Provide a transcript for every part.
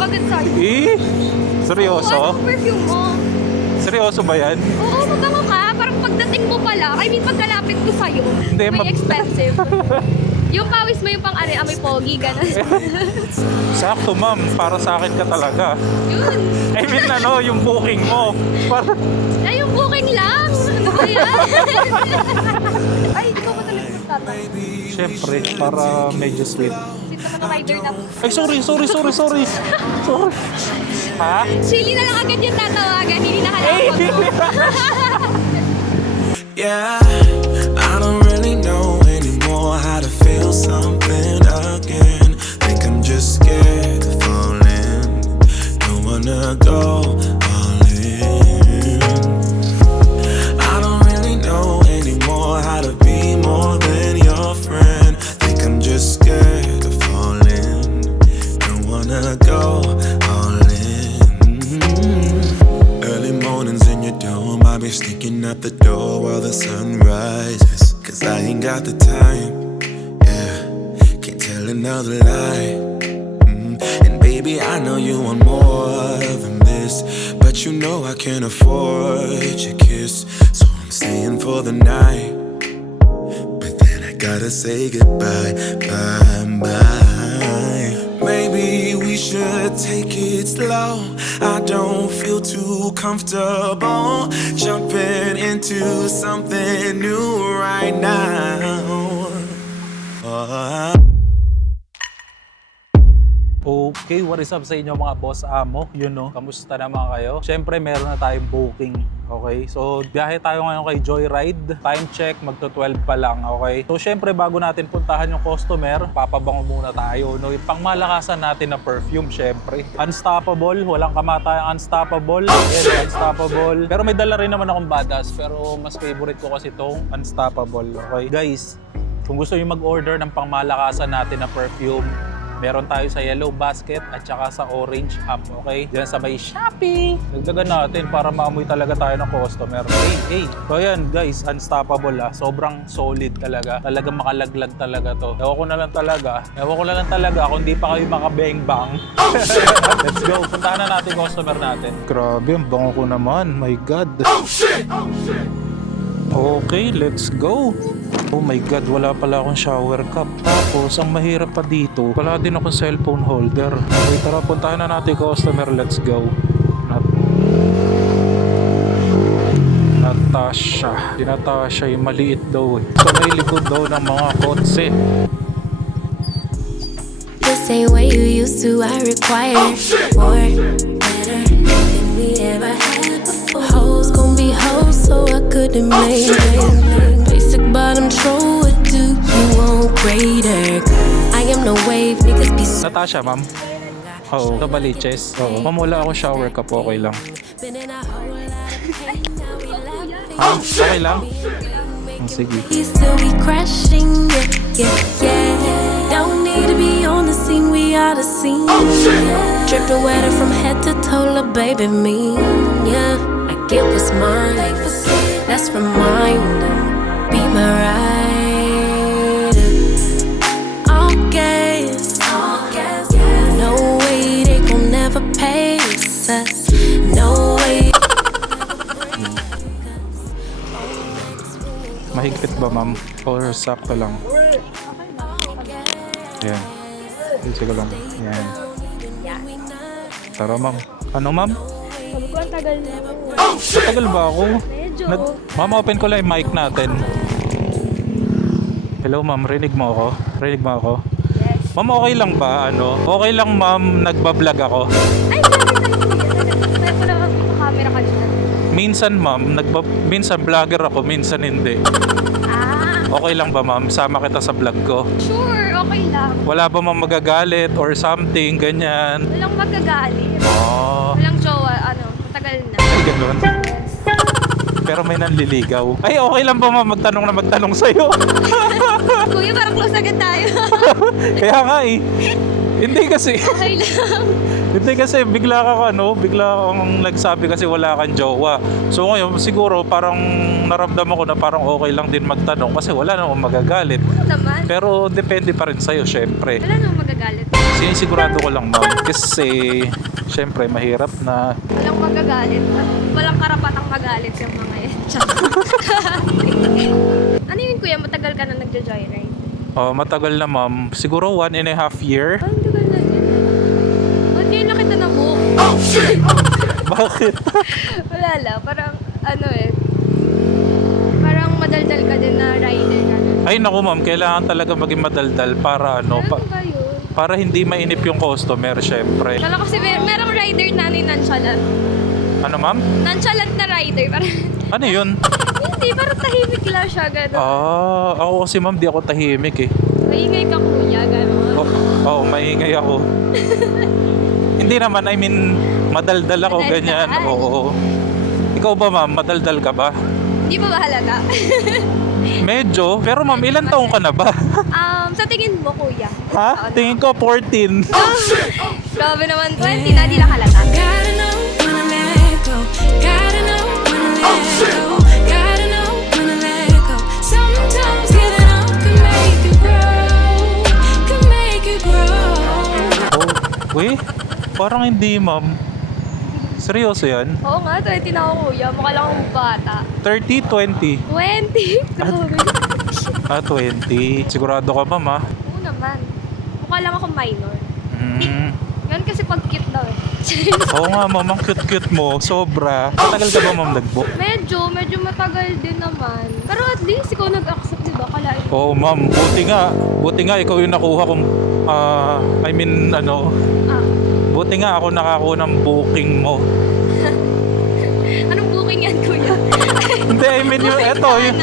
agad sa'yo. Eh? Seryoso? Ano perfume mo? Seryoso ba yan? Oo, mabango ka. Parang pagdating mo pala, I mean pagkalapit ko sa'yo, Hindi, may mab- expensive. yung pawis mo yung pang-ari, amoy pogi, gano'n. Sakto ma'am, para sa akin ka talaga. Yun. I mean ano, yung booking mo. Para... Ay, yung booking lang. Ano ba yan? Ay, ikaw ba talaga magtata? Siyempre, para medyo sweet. Na rider. Ay, sorry, sorry, sorry, sorry. Sorry. Ha? Chili na lang agad yung tatawagan, hindi na mo. Yeah, I don't really know anymore how to feel something again. Think I'm just scared of falling. Don't wanna go go all in. Early mornings in your dome, I'll be sneaking out the door while the sun rises. Cause I ain't got the time, yeah. Can't tell another lie. Mm, And baby, I know you want more than this. But you know I can't afford your kiss. So I'm staying for the night. But then I gotta say goodbye, bye, bye. Should take it slow. I don't feel too comfortable jumping into something new right now. Uh, Okay, what is up sa inyo mga boss amo? You know, kamusta naman kayo? Siyempre, meron na tayong booking. Okay, so biyahe tayo ngayon kay Joyride. Time check, magto 12 pa lang, okay? So syempre, bago natin puntahan yung customer, papabango muna tayo. No? Pangmalakasan natin na perfume, syempre. Unstoppable, walang kamatayang unstoppable. Yes, unstoppable. Pero may dala rin naman akong badass. Pero mas favorite ko kasi itong unstoppable, okay? Guys, kung gusto nyo mag-order ng pangmalakasan natin na perfume, meron tayo sa yellow basket at saka sa orange app, okay? Diyan sa may Shopee. Dagdagan natin para maamoy talaga tayo ng customer. Hey, hey. So ayan, guys, unstoppable ah. Sobrang solid talaga. Talagang makalaglag talaga to. Ewan ko na lang talaga. Ewan ko na lang talaga kung di pa kayo makabeng-bang. Let's go. Puntahan na natin yung customer natin. Grabe, ang bango ko naman. My God. Okay, let's go. Oh my God, wala pala akong shower cup. Tapos, ang mahirap pa dito, wala din akong cellphone holder. Okay, tara, puntahan na natin yung customer. Let's go. Nat Natasha. Si Natasha, yung maliit daw eh. Sa may likod daw ng mga kotse. This ain't what you used to. I require more, better than we ever had before. Hoes gon' be hoes, so I couldn't make it. Basic bottom troll, what do you want greater? I am no wave, niggas be Natasha, ma'am. Oh. Oo. Sa baliches. Oo. Ma'am, wala akong shower cup. Okay lang. Oh, spinning a whole lot of pain. Now we laughing. Ha? Okay lang? Oh, sige. Still we crashing, yeah, yeah, yeah. Don't need to be on the scene, we are the scene. Oh, Dripped the weather from head to toe, la baby me, yeah. I get what's mine, that's reminder. Be my rider. Mahigpit ba, ma'am? Or sakto lang? Yan. Dito ko lang. Yan. Tara, ma'am. Ano, ma'am? Sabi ko, ang tagal na. Matagal ba ako? Medyo. Nag ma'am, open ko lang yung mic natin. Hello, ma'am. Rinig mo ako? Rinig mo ako? Yes. Ma'am, okay lang ba? Ano? Okay lang, ma'am. Nagbablog ako. Ay, sabi tayo. May pala camera ka dyan. Minsan, ma'am. Nagba minsan vlogger ako, minsan hindi. Ah, Okay lang ba, ma'am? Sama kita sa vlog ko. sure. Okay lang. Wala ba ma'am magagalit or something, ganyan? Walang magagalit. Oh, Walang jowa, ano, matagal na. ay ganun. Yes. Pero may nanliligaw. Ay, okay lang ba ma'am magtanong na magtanong sa'yo? Kuya, parang close agad tayo. Kaya nga eh. Hindi kasi. okay lang. Hindi kasi bigla ka ano, bigla kang nagsabi kasi wala kang jowa. So ngayon siguro parang naramdaman ko na parang okay lang din magtanong kasi wala namang magagalit. Ano naman? Pero depende pa rin sa'yo syempre. Wala namang magagalit. Sinisigurado ko lang, ma'am. Kasi, syempre, mahirap na Walang magagalit. Walang karapatang magalit yung mga yan. ano yun kuya? Matagal ka na nagja-joyride? Oh, matagal na ma'am. Siguro one and a half year. Ay, tagal na din. Ba't ngayon lang kita na-book? Bakit? Wala lang. Parang, ano eh. Parang madaldal ka din na rider ka na. Ay naku ma'am, kailangan talaga maging madaldal para ano, Ano pa- ba yun? para hindi mainip yung customer, syempre. Kala kasi mer merong rider na ni nonchalant. Ano ma'am? Nonchalant na rider. Parang, Ano yun? hindi, parang tahimik lang siya. Gano'n. Ah, ako kasi ma'am, di ako tahimik eh. Maingay ka kuya. Gano'n. Oh, oh maingay ako. hindi naman, I mean, madaldal ako, Madaldal. ganyan. Oo. Ikaw ba ma'am, madaldal ka ba? Hindi ba mahalata? Medyo, pero ma'am, ilan taong ka na ba? um, sa tingin mo kuya? ha? Tingin ko 14. Grabe naman. 20 na, di lang halata. Gotta know when to let go. Gotta know when to let go. Gotta know when to let go. Sometimes getting up can make you grow. Can make you grow. Oh, uy, parang hindi ma'am. Seryoso yan? Oo nga, 20 na ako kuya. Mukha lang akong bata. 30, 20. 20? Grabe. Ah, 20. Sigurado ka ma'am ha? Oo naman. Mukha lang akong minor. Mm. Yan kasi pag cute daw eh. Oo nga ma'am, ang cute-cute mo. Sobra. Matagal ka ba ma'am nag-book? medyo, medyo matagal din naman. Pero at least ikaw nag-accept, diba? Kalain mo. Oo ma'am, buti nga. Buti nga ikaw yung nakuha kong, ah, I mean, ano, Ah, buti nga ako nakakuha ng booking mo. anong booking yan, kuya? Hindi, I mean, yung, eto, yung,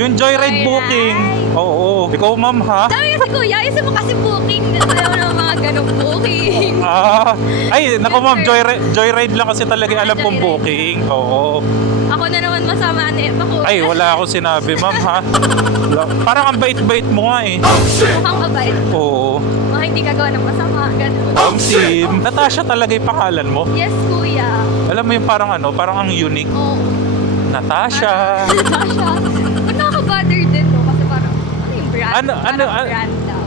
yung joyride Joyride. booking. Oo, ikaw ma'am ha? Sabi kasi kuya, isa mo kasi booking. Alam naman mga ganong booking. Ah, ay, naku ma'am, joyride, joyride lang kasi talaga alam kong booking. Oo. Ako na naman masama ni ako. Ay, wala ako sinabi, ma'am ha? Wala- Parang ang bait-bait mo nga eh. Mukhang mabait. Oo. Mga hindi gagawa ng masama. Ganun. Ma'am Sim, Natasha talaga yung pangalan mo. Yes, kuya. Alam mo yung parang ano, parang ang unique. Oo. Natasha. Natasha. Ba't nakaka-bother din, no? Kasi parang, ano yung brand? Ano- Parang ano- ano- brand daw.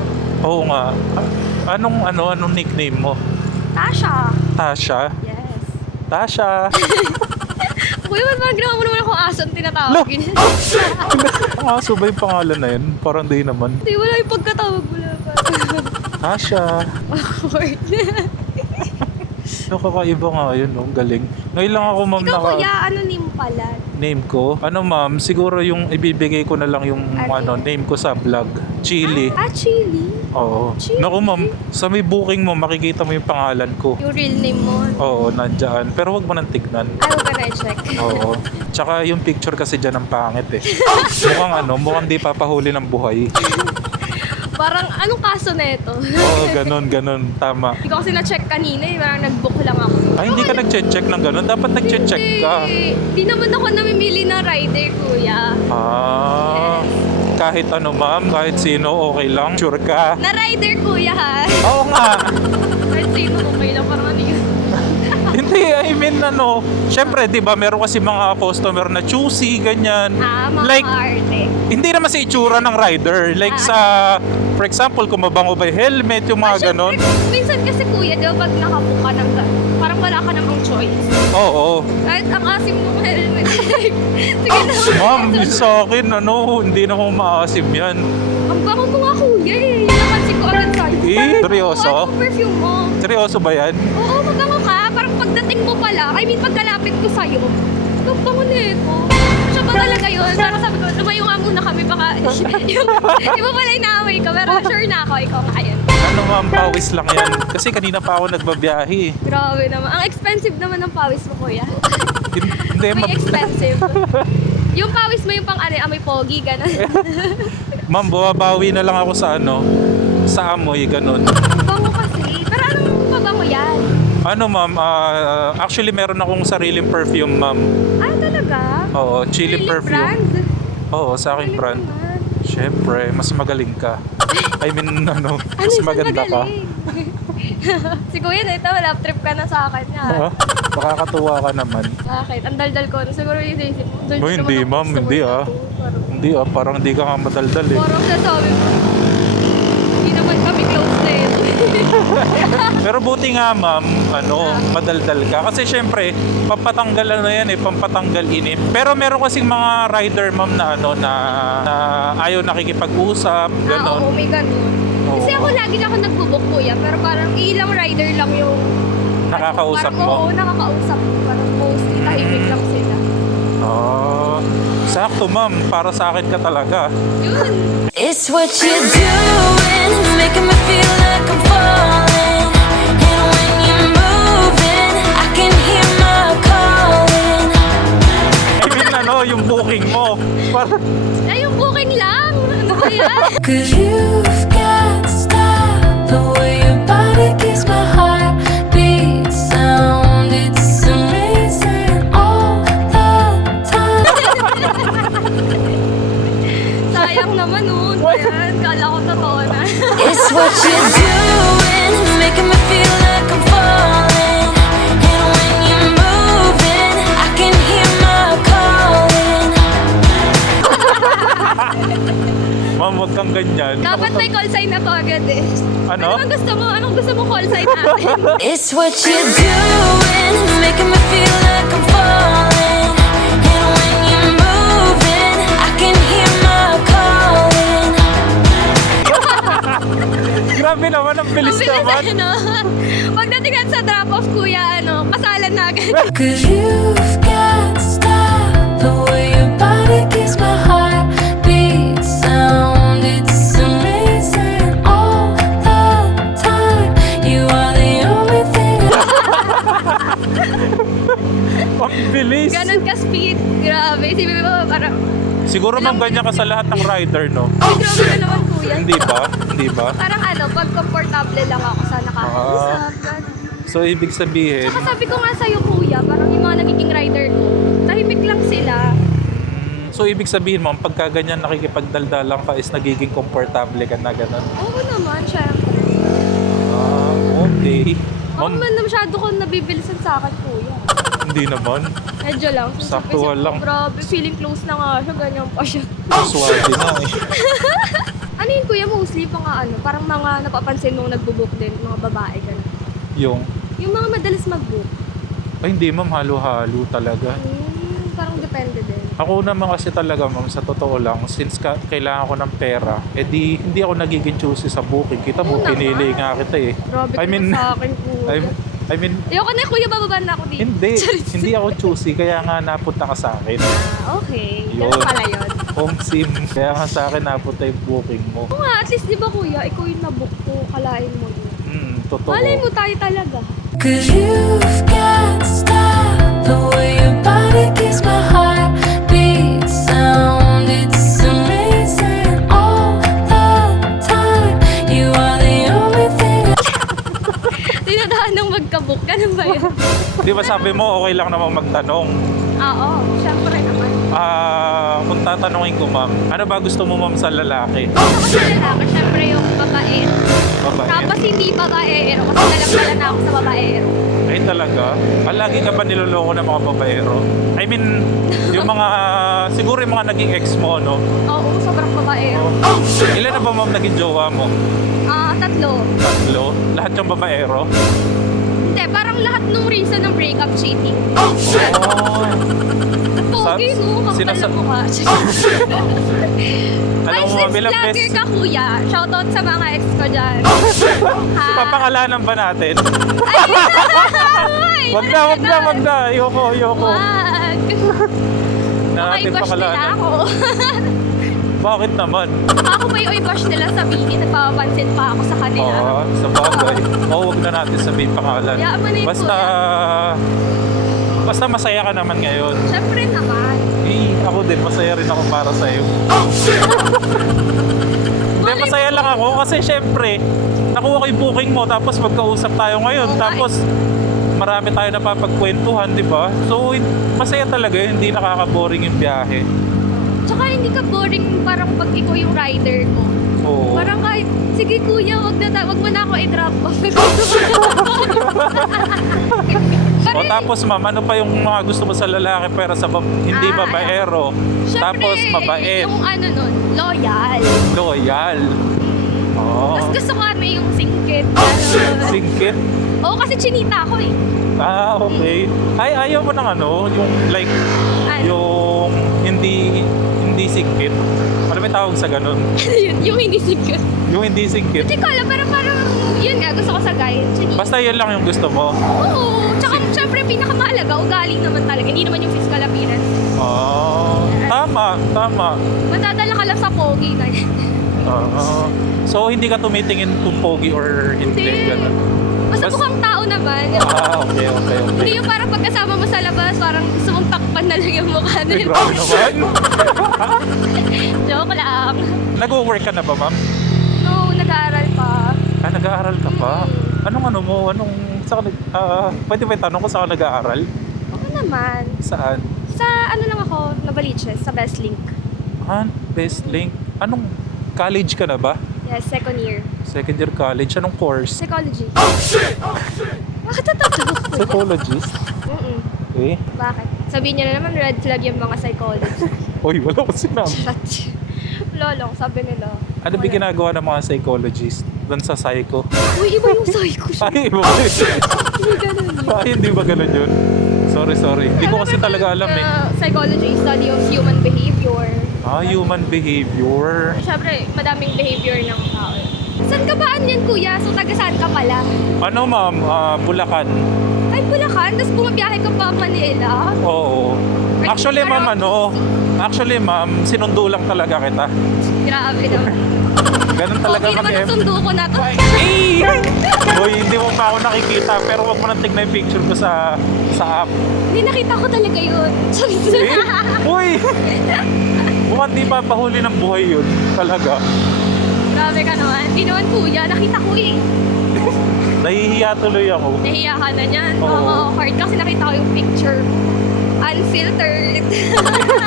Oo nga. Anong ano, anong nickname mo? Tasha. Tasha? Yes. Tasha. Kuya, ba't parang ginawa mo naman akong aso ang tinatawag? Lo. Ganyan. Ang aso ba yung pangalan na yun? Parang di naman. Hindi, wala yung pagkatawag. Wala pa. Tasha. Awkward. Nakakaiba nga yun, no? Galing. Ngayon lang ako, ma'am, Ikaw, naka... kuya, ano name pala? Name ko? Ano, ma'am? Siguro yung ibibigay ko na lang yung Ano ano, name ko sa vlog. Chili. Ah, Chili. Oo. Chili. Naku, ma'am. Sa may booking mo, makikita mo yung pangalan ko. Yung real name mo. Oo, nandyan. Pero wag mo nang tignan. Ayaw ka na check. Oo. Tsaka yung picture kasi dyan ang pangit eh. Mukhang ano, mukhang di papahuli ng buhay. Parang, anong kaso na ito? Oo, ganun, ganun. Tama. Hindi ko kasi na-check kanina eh. Parang nag-book lang ako. Ay, hindi ka nag-check ng ganun. Dapat nag-check ka. Hindi naman ako namimili ng rider, kuya. Ah, kahit ano ma'am, kahit sino, okay lang. Sure ka. Na rider, kuya, ha? Oo nga. Kahit sino, okay lang. Parang. Hindi, I mean ano, syempre, di ba, meron kasi mga customer na choosy, ganyan. Ah, mga Like, arte. hindi naman sa itsura ng rider. Like Ah. sa, for example, kung mabango ba yung helmet, yung mga ganon. Minsan kasi, kuya, di ba pag nakabook ka ng parang wala ka namang choice. Oo. Kahit ang asim ng helmet. Sige na. Ma'am, sa akin, ano, hindi na akong maasim yan. Ang bango mo nga, kuya eh. Yung napansin ko agad sa'yo. Eh, seryoso? Ano perfume mo? Seryoso ba yan? Oo, mabango ka. Pagdating mo pala, I mean, pagkalapit ko sa'yo, ang bango nito. Siya ba talaga yun? Parang sabi ko, lumayo nga muna kami, baka, yung, di ba pala inaaway ka, pero sure na ako, ikaw nga yun. Ano ma'am, pawis lang yan. Kasi kanina pa ako nagbabiyahe. eh. Grabe naman. Ang expensive naman ng pawis mo, kuya. Hindi, May expensive. yung pawis mo yung pang ano, amoy pogi, gano'n. Ma'am, bumabawi na lang ako sa ano, sa amoy, ganun. bango kasi. Pero anong pabango yan? Ano ma'am, ah, actually meron akong sariling perfume ma'am. Ah, talaga? Oo, chili Really perfume. brand? Oo, sa aking Galing brand. naman. Siyempre, mas magaling ka. I mean, ano, Ano mas yung maganda ka. magaling? si Kuya na ito, lap trip ka na sa akin. Ha? Ha? Makakatuwa ka naman. Bakit? Ang daldal ko. Siguro yung isip mo. daldal Oh, hindi, ma'am, gusto hindi, ah. to. Parang, Hindi ah, parang hindi ka nga madaldal eh. parang sasabi mo, hindi naman kami close na yun. Pero buti nga ma'am, ano, madaldal ka. Kasi syempre, pampatanggal ano yan eh, pampatanggal inip. Pero meron kasing mga rider ma'am na ano, na, na ayaw nakikipag-usap, Ah, oo, gano'n. may ganun. Kasi Oo. ako lagi na ako nagbubok kuya, pero parang ilang rider lang yung... Nakakausap parang, mo? Oo, nakakausap ko. Parang mostly tahimik Mm. lang sila. Oh, sakto ma'am, para sa akin ka talaga. Yun. It's what you're doing, booking mo. Para, Ay, yung booking lang. Ano ba yan? Cause you've got style, the way ma'am, wag kang ganyan. Dapat may call sign na to agad eh. Ano? Anong gusto mo? Anong gusto mo call sign natin? It's what you're doing, making me feel like I'm falling. Grabe naman, ang bilis Ang bilis naman. ano. Pagdating natin sa drop-off, kuya, ano, pasalan na agad. Cause you've got style, the way your body keeps my heart beat sound. It's amazing all the time. You are the only thing. Ang bilis. Ganon ka-speed. Grabe. Sabi mo, parang, Siguro ma'am, ganyan ka sa lahat ng rider, no? ay, grabe na naman, kuya. Hindi ba? Hindi ba? Parang pag komportable lang ako sa nakakausap. Ah. So, ibig sabihin, Saka sabi ko nga sa'yo, kuya, parang yung mga nagiging rider ko, tahimik lang sila. mm, so ibig sabihin ma'am, pagka ganyan nakikipagdaldalan ka is nagiging komportable ka na gano'n. Oo naman, syempre. Ah, okay. Ako Ma'am, man na masyado ko nabibilisan sa akin, kuya. hindi naman. Medyo lang. Saktuhan lang. Grabe, feeling close na nga siya, ganyan pa siya. Swerte na eh. ano yun, kuya, mostly mga ano, parang mga napapansin mong nagbo-book din, mga babae, gano'n. Yung, Yung mga madalas mag-book, ay hindi ma'am, halo-halo talaga. hmm, parang depende din. Ako naman kasi talaga ma'am, sa totoo lang, since ka, kailangan ko ng pera, eh di, hindi ako nagiging choosy sa booking. Kita mo, pinili naman. nga kita eh. Grabe I mean, sa akin, kuya. I, I mean, Ayoko na, kuya, bababa na ako dito. hindi. Charis. hindi ako choosy, kaya nga napunta ka sa akin. Ah, okay. Yun. Ganun pala yun. Home sim. Kaya nga sa akin napunta yung booking mo. Oo nga, at least di ba kuya, ikaw yung nabook ko, kalain mo yun. Hmm, totoo. Malay mo tayo talaga. Cause you've got style, the way your body keeps my heart beat sound. It's amazing all the time. You are the only thing. Tinadahan ng magkabook, ganun ba yun? Di ba sabi mo, okay lang naman magtanong. Ah, Oo, syempre naman. Ah, kung tatanungin ko ma'am, ano ba gusto mo ma'am sa lalaki? Ako sa lalaki, syempre yung babae. Babae? Tapos hindi babaero, kasi nalamdala na ako sa babaero. Ay talaga? Ah, lagi ka ba niloloko ng mga babaero? I mean, yung mga, siguro yung mga naging ex mo, no? Oo, sobrang babaero. Ilan na ba ma'am naging jowa mo? Ah, tatlo. Tatlo? Lahat yung babaero? Parang lahat nung reason ng breakup cheating. Oh. Pogi, Sa- no? Kapal sinasa- ang mukha. Alam Ay, mo, since bilang vlogger best- ka, kuya. Shoutout sa mga ex ko dyan. ha? Papangalanan ba natin? Ay, Wag na, wag na, wag na. Ayoko, ayoko. Wag. Na Baka natin i-bash nila pakalanan. ako. Bakit naman? Baka ako pa yung i-bash nila sabihin, nagpapapansin pa ako sa kanila. Oo, sa bagay. Oo, wag na natin sabihin pangalan. Na yun, Basta, basta masaya ka naman ngayon. Siyempre naman. Eh, ako din, masaya rin ako para sa'yo. Hindi, Malay masaya mo. lang ako kasi syempre, nakuha ko yung booking mo tapos magkausap tayo ngayon. Nga tapos, marami tayo napapagkwentuhan, di ba? So, masaya talaga yun, hindi nakaka-boring yung biyahe. Tsaka hindi ka boring parang pag ikaw yung rider ko. Oo. Parang kahit, sige kuya, wag, na, ta- wag mo na ako i-drop off. O tapos ma'am, ano pa yung mga gusto mo sa lalaki pero sa bab- hindi Ah, babaero? Siyempre, tapos mabait, Yung ano nun, loyal. loyal. Oh. Tapos gusto ko ano yung singkit. Oh, Singkit? Oo, kasi chinita ako eh. Ah, okay. Ay, ayaw mo ng ano, yung like, Ano? yung hindi, hindi singkit. Ano may tawag sa ganun? yun, yung hindi singkit. Yung hindi singkit. Hindi ko alam, pero parang yun nga, gusto ko sa guy. Basta yun lang yung gusto mo. Oo, tsaka syempre pinakamahalaga, ugali naman talaga. Hindi naman yung physical appearance. Oh, tama, tama. Madadala ka lang sa pogi na yan. Oo. so, hindi ka tumitingin kung pogi or hindi. Hindi. Ganun. Naman. Ah, okay, okay, okay. Hindi yung parang pagkasama mo sa labas, parang gusto mong takpan na lang yung mukha Ay, nila. grabe naman. Joke lang. Nag-work ka na ba, ma'am? No, nag-aaral pa. Ah, nag-aaral ka pa? Anong ano mo? Anong... Sa, ah, pwede ba itanong ko saan ka nag-aaral? Oo naman. Saan? Sa ano lang ako, Novaliches, sa Best Link. Ah, Best Link. Anong college ka na ba? Yes, second year. Second year college. Anong course? Psychology. Oh, shit! Bakit natatawa ko? Psychologist. Mm-mm. Eh? Bakit? Sabihin niya na naman, red flag yung mga psychologist. Uy, wala ko sinabi. Chat. Lolong, sabi nila. Ano ba ginagawa ng mga psychologist doon sa psycho? Uy, iba yung psycho siya. Ay, iba? Hindi ganun yun. Ay, hindi ba ganun yun? Sorry, sorry. Hindi ko kasi talaga alam eh. Uh, psychology, study of human behavior. Ah, human behavior. Siyempre, madaming behavior ng tao. Saan ka ba yan, kuya? So, taga saan ka pala? Ano ma'am, Ah, Bulacan? Ay, Bulacan? Tapos bumabiyahe ka pa Manila? Oo. Actually ma'am, ano, actually ma'am, sinundo lang talaga kita. Grabe naman. Ganun talaga okay mag ang sundo ko na to. Ay! Uy, hindi mo pa ako nakikita pero wag mo nang tignan yung picture ko sa sa app. Hindi nakita ko talaga yun. Eh? Uy! Mukhang di pa pahuli ng buhay yun. Talaga. Grabe ka naman. Hindi naman kuya. Nakita ko eh. Nahihiya tuloy ako. Nahiya ka na niyan. Oo. Oo. hard kasi nakita ko yung picture. Unfiltered.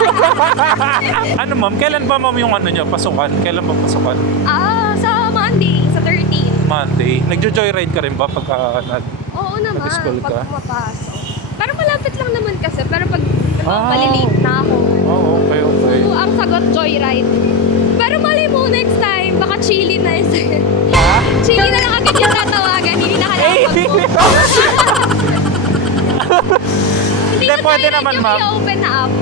ano ma'am, kailan ba ma'am yung ano nyo, pasukan? Kailan ba pasukan? ah, sa Monday, sa 13. Monday. Nagjo-joyride ka rin ba pagka nag... Oo naman. Nag-school ka? Pag pumapasok. Pero malapit lang naman kasi. Pero pag Ah. malilate na ako. Oh, okay, okay. So, ang sagot, joyride. Pero mali mo next baka chili na yun. Chili na lang agad yung tatawagan. Hindi na kailangan mag Hindi Hindi, ko pwede naman, ma'am. i-open na app.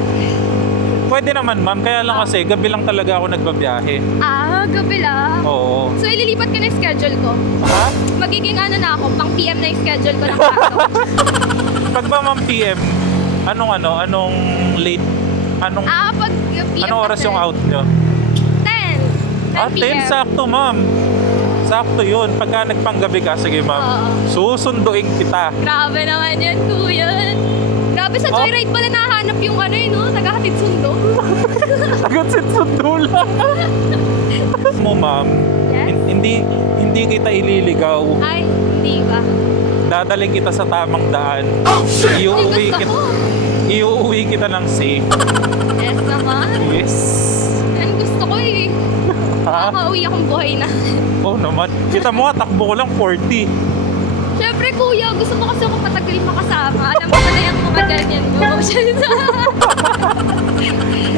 Pwede naman ma'am, kaya lang kasi gabi lang talaga ako nagbabiyahe. Ah, gabi lang. Oo. So, ililipat ko na yung schedule ko. Ha? Magiging ano na ako, pang PM na yung schedule ko ng pasok. Pag ba ma'am PM, anong ano, anong late, anong, ah, pag PM anong oras yung out nyo? 10. 10 Ah, 10 PM. sakto ma'am. Sakto yun. Pagka nagpanggabi ka, sige ma'am. Oo. Susunduin kita. Grabe naman yan, kuya. Grabe sa Oh. joyride pala nahanap yung ano yun, no? Naghahatid sundo. Agad sa sundo lang. mo ma'am, Yes? hin- hindi hindi kita ililigaw. Ay, hindi ba? Dadaling kita sa tamang daan. Ay, Iuuwi gusto kita, ko. iuuwi kita ng safe. Yes naman. Yes. Yan gusto ko eh. Ha? Makakauwi akong buhay na. Oo naman. Kita mo nga, takbo ko lang 40. Siyempre, kuya, gusto mo kasi ako patagal makasama. Alam mo na yung mga ganyan mo.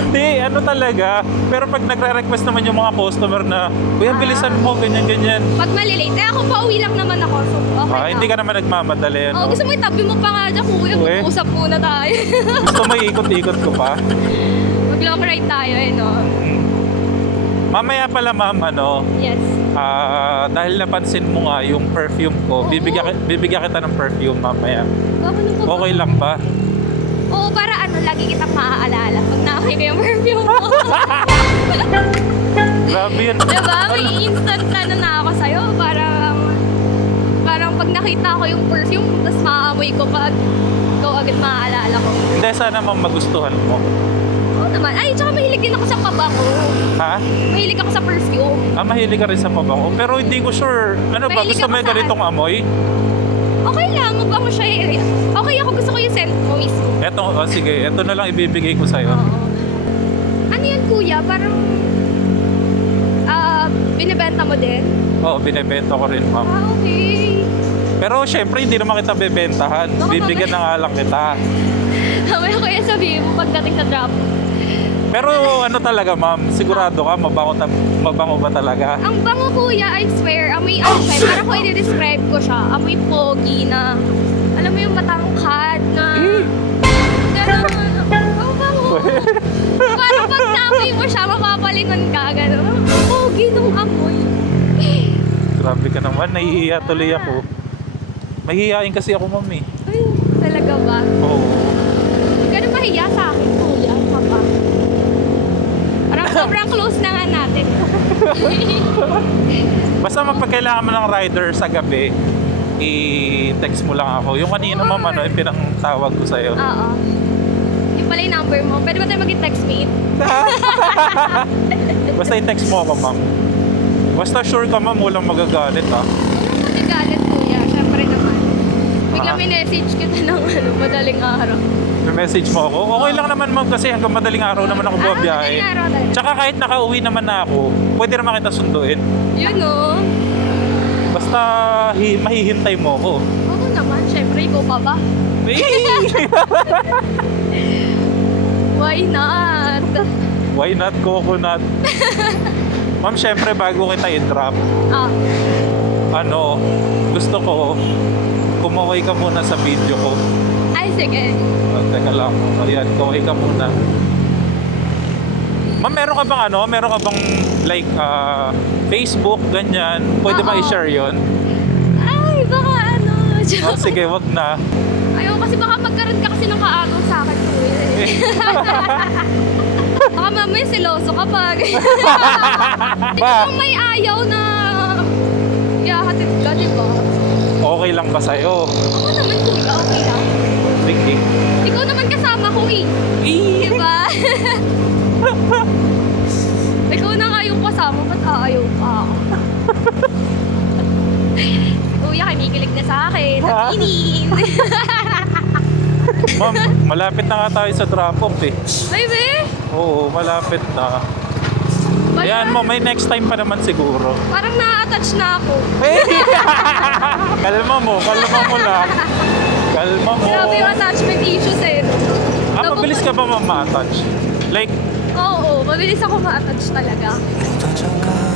Hindi, ano talaga. Pero pag nagre-request naman yung mga customer na, Kuya, bilisan mo, ganyan-ganyan. Pag malilate, eh ako pauwi lang naman ako. So, okay Ah, lang. hindi ka naman nagmamadali. Oh, Ano? gusto mo itabi mo pa nga dyan, kuya. Uwe. Mag-uusap muna tayo. Gusto mo ikot-ikot ko pa? Mag-long ride tayo, eh, no? Hmm. Mamaya pala ma'am, ano, Yes. ah, dahil napansin mo nga yung perfume ko, Oo. bibigyan, bibigyan kita ng perfume mamaya. Baka nung Okay lang ba? Oo, para ano, lagi kitang maaalala pag nakakay ko yung perfume mo. Grabe yun. diba? May instant ano na ako sa'yo. Parang, parang pag nakita ko yung perfume, tapos maaamoy ko pag ikaw agad maaalala ko. Hindi, sana ma'am magustuhan mo. Naman. Ay, tsaka mahilig din ako sa pabango. Ha? Mahilig ako sa perfume. Ah, mahilig ka rin sa pabango. Pero hindi ko sure. Ano ba? Mahilig Gusto mo yung sa ganitong amoy? Okay lang, mabango siya eh. Okay ako, gusto ko yung scent mo mismo. Eto, oh, sige. Eto na lang ibibigay ko sa'yo. Oo. Ano yan, kuya? Parang, ah, binibenta mo din? Oo, binibenta ko rin, ma'am. Ah, okay. Pero syempre, hindi naman kita bebentahan. Oo, Bibigyan na nga lang kita. Mamaya ko yan sabihin mo pagdating sa drop. Pero ano talaga, ma'am? Sigurado ka? Mabango, ta- mabango ba talaga? Ang bango kuya, I swear, amoy ano siya, parang kung i-describe ko siya, amoy pogi na, alam mo yung matangkad na, gano'n, ang bango. parang pag namoy mo siya, mapapalingon ka, gano'n. Pogi nung amoy. Grabe ka naman, nahihiya tuloy ako. Mahihiyain kasi ako, ma'am eh. Ay, talaga ba? Oo. Huwag ka na mahiya sa akin, kuya, papa. Parang sobrang close na nga natin. Basta magpagkailangan mo ng rider sa gabi, i-text mo lang ako. Yung kanina, ma'am, ano, yung pinang-tawag ko sa'yo. Oo. Yung pala yung number mo. Pwede ba tayo maging textmate? Basta i-text mo ako, ma'am. Basta sure ka, ma'am, walang magagalit, ha? Walang magagalit kuya, syempre naman. Bigla Ah. minessage kita ng ano, madaling araw. Message mo ako. Okay lang naman, ma'am, kasi hanggang madaling araw naman ako Ah, bumabiyahe. madaling araw talaga. Tsaka kahit nakauwi naman na ako, pwede naman kita sunduin. Yun oh. Basta hi- mahihintay mo ako. Oo naman, syempre, ikaw pa ba? Why not? Why not coconut? Ma'am, syempre bago kita i-drop, Ah, ano, gusto ko, kumaway ka muna sa video ko. Ay sige. Oh, teka lang, ayan, kumaway ka muna. Ma'am, meron ka bang ano, meron ka bang like ah, Facebook, ganyan? Pwede ba Oo. i-share yun? Ay, baka ano. Oh, sige, wag na. Ayaw kasi baka magkaroon ka kasi ng kaagaw sa akin eh. baka mamaya siloso kapag. ba, Kung may ayaw na ihahatid ka, di ba? okay lang ba sa'yo? Ako naman kuya, okay lang. Sige. Ikaw naman kasama ko eh. Di ba? Ikaw na nga yung kasama, ba't aayaw pa ako? Kuya, kinikilig na sa akin. Ha? Nakinig. Ma'am, malapit na nga tayo sa drop-off eh. Be! Oo, malapit na. Basta, Ayan mo, may next time pa naman siguro. Parang na-attach na ako. Hey! kalma mo, kalma mo lang. Kalma mo. Grabe yung attachment issues eh. Mabilis ka ba ma-attach? Like, Oo, mabilis ako ma-attach talaga.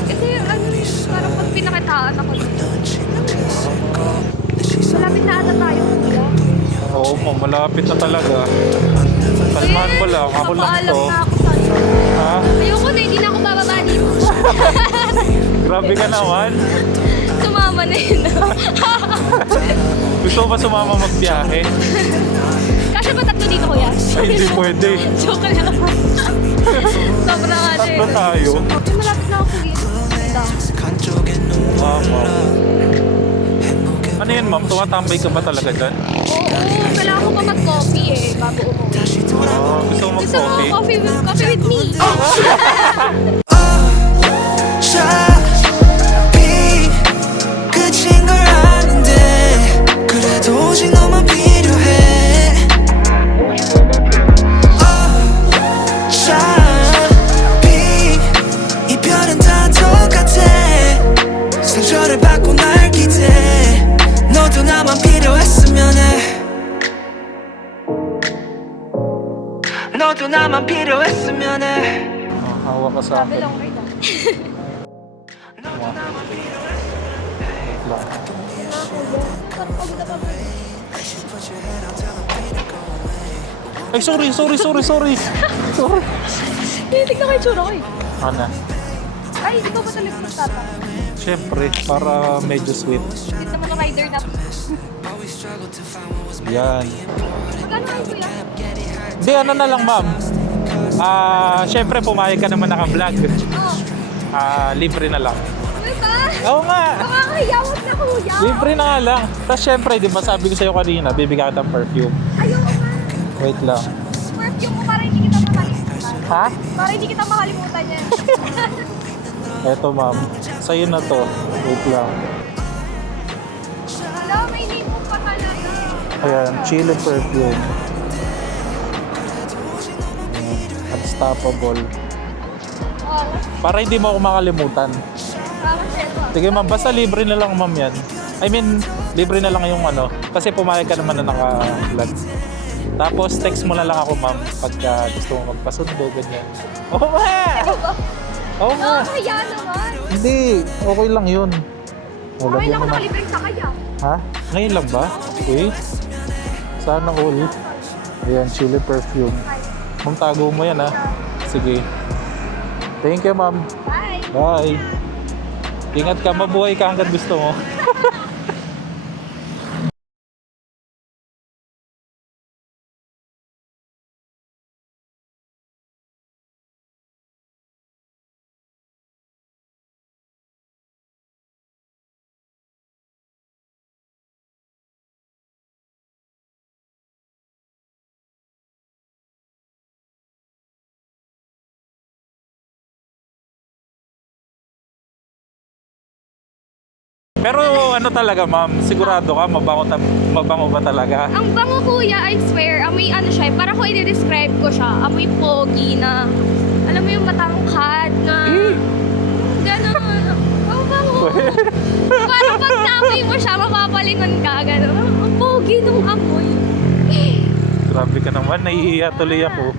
Kasi ano, parang pag pinakitaan ako. Malapit na ata tayo kuya. oo mo, malapit na talaga. Kalmahan mo lang, ako lang Papaalam to. na ako sa'yo. Ha? Ayoko na, hindi na ako bababa dito. Grabe ka naman. Sumama na yun. Gusto mo ba sumama magbiyahe? Kasi ba tatlo dito kuya? Ay, hindi pwede. Joke lang. Sobrang ano Tatlo eh. tayo. Ay, malapit na ako kuya. Ganda. Wow, wow. Ano yan, ma'am? Tumatambay ka ba talaga dyan? Oo, kailangan ko pa mag-coffee eh, bago umuwi. Ah, gusto mo Gusto mo mag-coffee? coffee with, coffee with me? 어차피 끝인 걸 아는데 그래도 오직 너만 나만 필요했으면 해 Ah, hawa ka sa Sabi akin. lang kayo. 너도 나만 필요했으면 Wait lang. Ay, sorry, sorry, sorry, sorry. sorry. Tinitig na kayo tsura ko eh. Ana, Ay, ikaw ba talaga magtata? syempre, para medyo sweet. Hindi naman na rider na. Yan. Magkano kayo kuya? Di, ano na lang, ma'am. Ah, syempre, pumayag ka naman naka-vlog. Oo. Ah, libre na lang. Ano ba? Oo nga. Nakakahiyawag na kuya. Libre na nga lang. Tapos syempre, di ba sabi ko sa'yo kanina, bibigyan kita ng perfume. Ayoko nga. Wait lang. Perfume ko para hindi kita makalimutan. Ha? Para hindi kita makalimutan yan. Eto, ma'am. Sa'yo na to. Wait lang. Alam, may name mo pa talaga. Ayan, chili perfume. Unstoppable. Oh, Para hindi mo ako makalimutan. Sige ma'am, basta libre na lang ma'am yan. I mean, libre na lang yung ano. Kasi pumayag ka naman na naka-vlog. Tapos text mo na lang ako ma'am pagka gusto mo magpasundo, ganyan. Oo nga! Oo nga! Oh, kaya naman. Hindi, okay lang yun. Wala Okay lang ako naman. nakalibreng sa kaya. Ha? Ngayon lang ba? Okay. Sana all. Ayan, chili perfume. Ma'am, tago mo yan ha. Sige. Thank you ma'am. Bye. Bye. Ingat ka, mabuhay ka hanggang gusto mo. Pero ano talaga ma'am, sigurado ka, mabango, ta- mabango ba talaga? Ang bango kuya, I swear, amoy ano siya, eh, para ko i-describe ko siya, amoy pogi na, alam mo yung matangkad na, gano'n, ang bango. Parang pag naamoy mo siya, mapapalingon ka, gano'n. Ang pogi nung amoy. Grabe ka naman, naiiya tuloy ako.